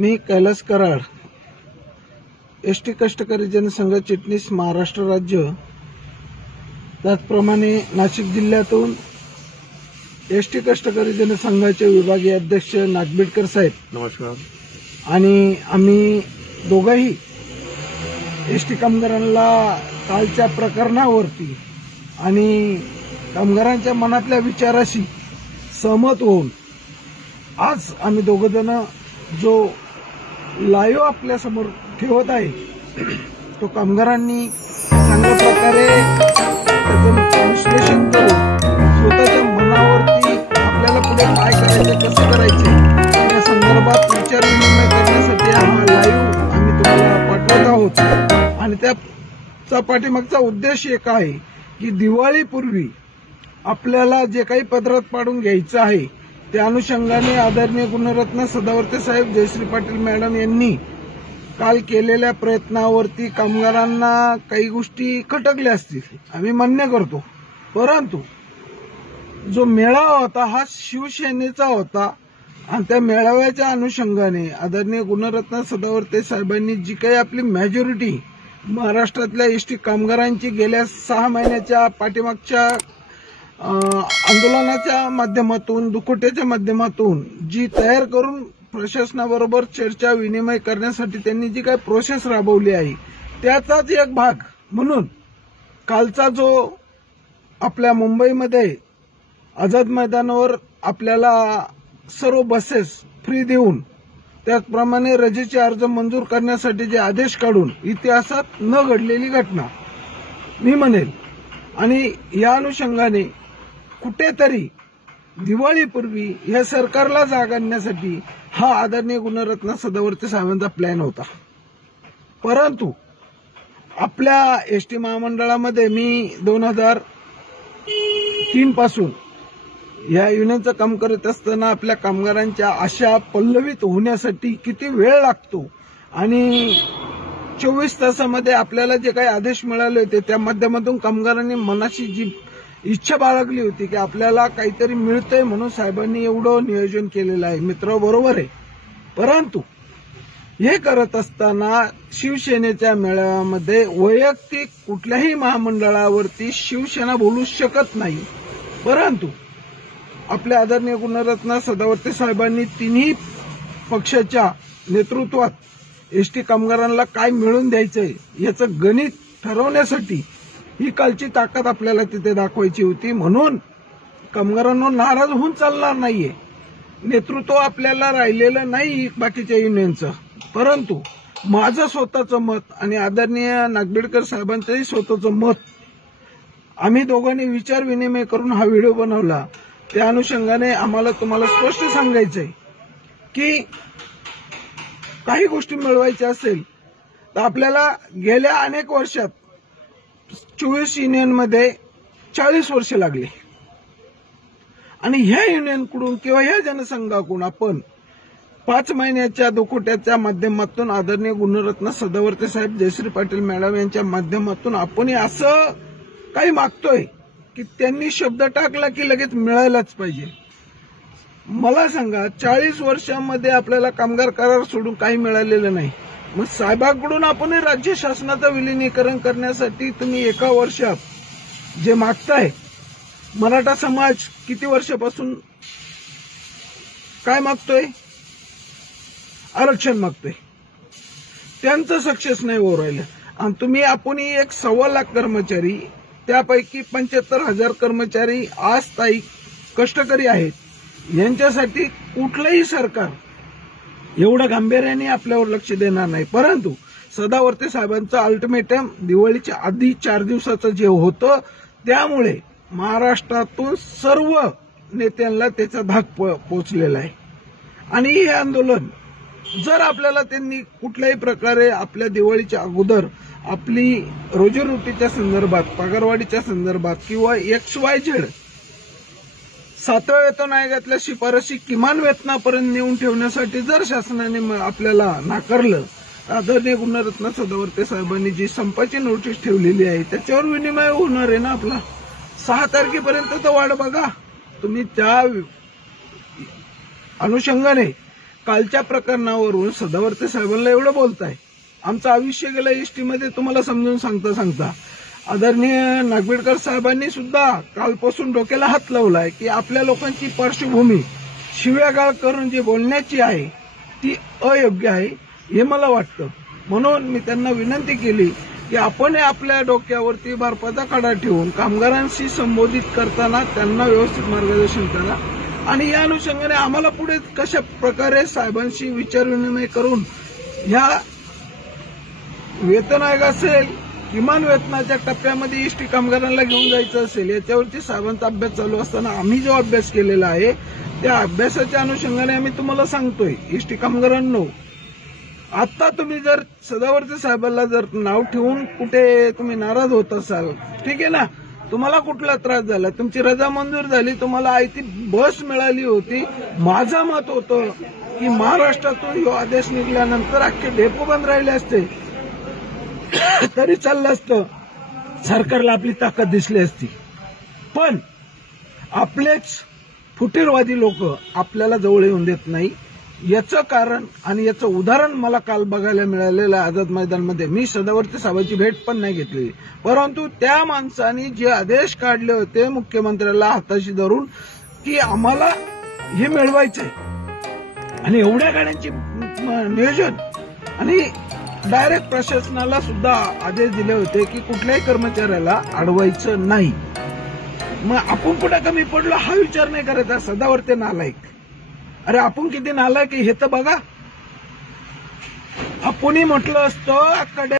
मी Kailas Karad, ST कष्टकरी जनसंघ चिटणीस महाराष्ट्र राज्य, त्याचप्रमाणे नाशिक जिल्ह्यातून एसटी कष्टकरी जनसंघाचे विभागीय अध्यक्ष नागबीडकर साहेब. नमस्कार. आणि आम्ही दोघंही एसटी कामगारांना कालच्या प्रकरणावरती आणि कामगारांच्या मनातल्या विचाराशी सहमत होऊन आज आम्ही दोघंजण जो लाईव्ह आपल्या समोर ठेवत आहे तो कामगारांनी चांगल्या प्रकारे त्याचं विश्लेषण करून स्वतःच्या मनावरती आपल्याला पुढे काय करायचं, कसं करायचं या संदर्भात विचार विनिमय करण्यासाठी हा लाईव्ह आम्ही तुम्हाला पाठवत आहोत. आणि त्याचा पाठीमागचा उद्देश एक आहे की दिवाळीपूर्वी आपल्याला जे काही पदरात पाडून घ्यायचं आहे त्या अनुषंगाने आदरणीय गुणरत्न सदावर्ते साहेब, जयश्री पाटील मॅडम यांनी काल केलेल्या प्रयत्नावरती कामगारांना काही गोष्टी खटकल्या असतील, आम्ही मान्य करतो. परंतु जो मेळावा होता हा शिवसेनेचा होता आणि त्या मेळाव्याच्या अनुषंगाने आदरणीय गुणरत्न सदावर्ते साहेबांनी जी काही आपली मेजॉरिटी महाराष्ट्रातल्या एसटी कामगारांची गेल्या 6 महिन्याच्या पाठीमागच्या आंदोलनाच्या माध्यमातून, दुखोट्याच्या माध्यमातून जी तयार करून प्रशासनाबरोबर चर्चा विनिमय करण्यासाठी त्यांनी जी काही प्रोसेस राबवली आहे त्याचाच एक भाग म्हणून कालचा जो आपल्या मुंबईमध्ये आझाद मैदानावर आपल्याला सर्व बसेस फ्री देऊन त्याचप्रमाणे रजेचे अर्ज मंजूर करण्यासाठी जे आदेश काढून इतिहासात न घडलेली घटना मी म्हणेल. आणि या अनुषंगाने कुठेतरी दिवाळीपूर्वी या सरकारला जाग आणण्यासाठी हा आदरणीय गुणरत्न सदावर्ते साहेबांचा प्लॅन होता. परंतु आपल्या एसटी महामंडळामध्ये मी 2003 पासून या युनियनचं काम करत असताना आपल्या कामगारांच्या आशा पल्लवित होण्यासाठी किती वेळ लागतो आणि 24 तासामध्ये आपल्याला जे काही आदेश मिळाले होते त्या माध्यमातून कामगारांनी मनाची जी इच्छा बाळगली होती की आपल्याला काहीतरी मिळतंय म्हणून साहेबांनी एवढं नियोजन केलेलं आहे. मित्र बरोबर आहे. परंतु हे करत असताना शिवसेनेच्या मेळाव्यामध्ये वैयक्तिक कुठल्याही महामंडळावरती शिवसेना बोलू शकत नाही. परंतु आपल्या आदरणीय गुणरत्न सदावर्ते साहेबांनी तिन्ही पक्षाच्या नेतृत्वात एसटी कामगारांना काय मिळवून द्यायचंय याचं गणित ठरवण्यासाठी ही कालची ताकद आपल्याला तिथे दाखवायची होती. म्हणून कामगारांना नाराज होऊन चालणार नाहीये. नेतृत्व आपल्याला राहिलेलं नाही बाकीच्या युनियनचं, परंतु माझं स्वतःचं मत आणि आदरणीय नागबीडकर साहेबांचंही स्वतःचं मत आम्ही दोघांनी विचार विनिमय करून हा व्हिडिओ बनवला. त्या अनुषंगाने आम्हाला तुम्हाला स्पष्ट सांगायचंय की काही गोष्टी मिळवायच्या असेल तर आपल्याला गेल्या अनेक वर्षात 24 युनियनमध्ये 40 वर्ष लागली आणि ह्या युनियनकडून किंवा ह्या जनसंघाकडून आपण 5 महिन्याच्या दुखोट्याच्या माध्यमातून आदरणीय गुणरत्न सदावर्ते साहेब, जयश्री पाटील मॅडम यांच्या माध्यमातून आपण असं काही मागतोय की त्यांनी शब्द टाकला की लगेच मिळायलाच पाहिजे. मला सांगा 40 वर्षांमध्ये आपल्याला कामगार करार सोडून काही मिळालेलं नाही. मग साहेबांकडून आपण राज्य शासनाचं विलिनीकरण करण्यासाठी तुम्ही एका वर्षात जे मागताय, मराठा समाज किती वर्षापासून काय मागतोय? आरक्षण मागतोय. त्यांचं सक्सेस नाही होऊ राहिलं. आणि तुम्ही आपण एक 1.25 लाख कर्मचारी, त्यापैकी 75,000 कर्मचारी आज ताई कष्टकरी आहेत. यांच्यासाठी कुठलंही सरकार एवढं गांभीर्याने आपल्यावर लक्ष देणार नाही. परंतु सदावर्ते साहेबांचं अल्टिमेटम दिवाळीच्या आधी 4 दिवसाचं जे होतं त्यामुळे महाराष्ट्रातून सर्व नेत्यांना त्याचा धाक पोचलेला आहे. आणि हे आंदोलन जर आपल्याला त्यांनी कुठल्याही प्रकारे आपल्या दिवाळीच्या अगोदर आपली रोजीरोटीच्या संदर्भात, पगारवाढीच्या संदर्भात किंवा XYZ 7व्या वेतन आयोगातल्या शिफारशी किमान वेतनापर्यंत नेऊन ठेवण्यासाठी जर शासनाने आपल्याला नाकारलं, आदरणीय गुणरत्न सदावर्ते साहेबांनी जी संपाची नोटीस ठेवलेली आहे त्याच्यावर विनिमय होणार आहे ना आपला. 6 तारखेपर्यंत तर वाट बघा तुम्ही. त्या अनुषंगाने कालच्या प्रकरणावरून सदावर्ते साहेबांना एवढं बोलताय? आमचं आयुष्य गेलं एसटी मध्ये तुम्हाला समजून सांगता आदरणीय नागवेडकर साहेबांनी सुद्धा कालपासून डोक्याला हात लावलाय की आपल्या लोकांची पार्श्वभूमी शिव्यागाळ करून जी बोलण्याची आहे ती अयोग्य आहे हे मला वाटतं. म्हणून मी त्यांना विनंती केली की आपण आपल्या डोक्यावरती बर्फाचा खडा ठेवून कामगारांशी संबोधित करताना त्यांना व्यवस्थित मार्गदर्शन करा आणि या अनुषंगाने आम्हाला पुढे कशा प्रकारे साहेबांशी विचारविनिमय करून ह्या वेतन आयोग असेल, किमान वेतनाच्या टप्प्यामध्ये एसटी कामगारांना घेऊन जायचं असेल, याच्यावरती साहेबांचा अभ्यास चालू असताना आम्ही जो अभ्यास केलेला आहे त्या अभ्यासाच्या अनुषंगाने आम्ही तुम्हाला सांगतोय एसटी कामगारांनो, आता तुम्ही जर सदावर्ते साहेबांना जर नाव ठेवून कुठे तुम्ही नाराज होत असाल, ठीक आहे ना, तुम्हाला कुठला त्रास झाला, तुमची रजा मंजूर झाली, तुम्हाला आयती बस मिळाली होती, माझं मत होतं की महाराष्ट्रातून हा आदेश निघाल्यानंतर अख्खे डेपो बंद राहिले असते तरी चाललं असतं, सरकारला आपली ताकद दिसली असती. पण आपलेच फुटीरवादी लोक आपल्याला जवळ येऊन देत नाही. याचं कारण आणि याचं उदाहरण मला काल बघायला मिळालेलं आझाद मैदानमध्ये. मी सदावर्ते साहेबांची भेट पण नाही घेतलेली, परंतु त्या माणसाने जे आदेश काढले होते मुख्यमंत्र्याला हाताशी धरून की आम्हाला हे मिळवायचंय आणि एवढ्या गाड्यांची नियोजन आणि डायरेक्ट प्रशासनाला सुद्धा आदेश दिले होते की कुठल्याही कर्मचाऱ्याला अडवायचं नाही. मग आपण कुठे कमी पडलो हा विचार नाही करायचा. सदावर्ते नालायक, अरे आपण किती नालायक हे तर बघा. आपणही म्हटलं असतं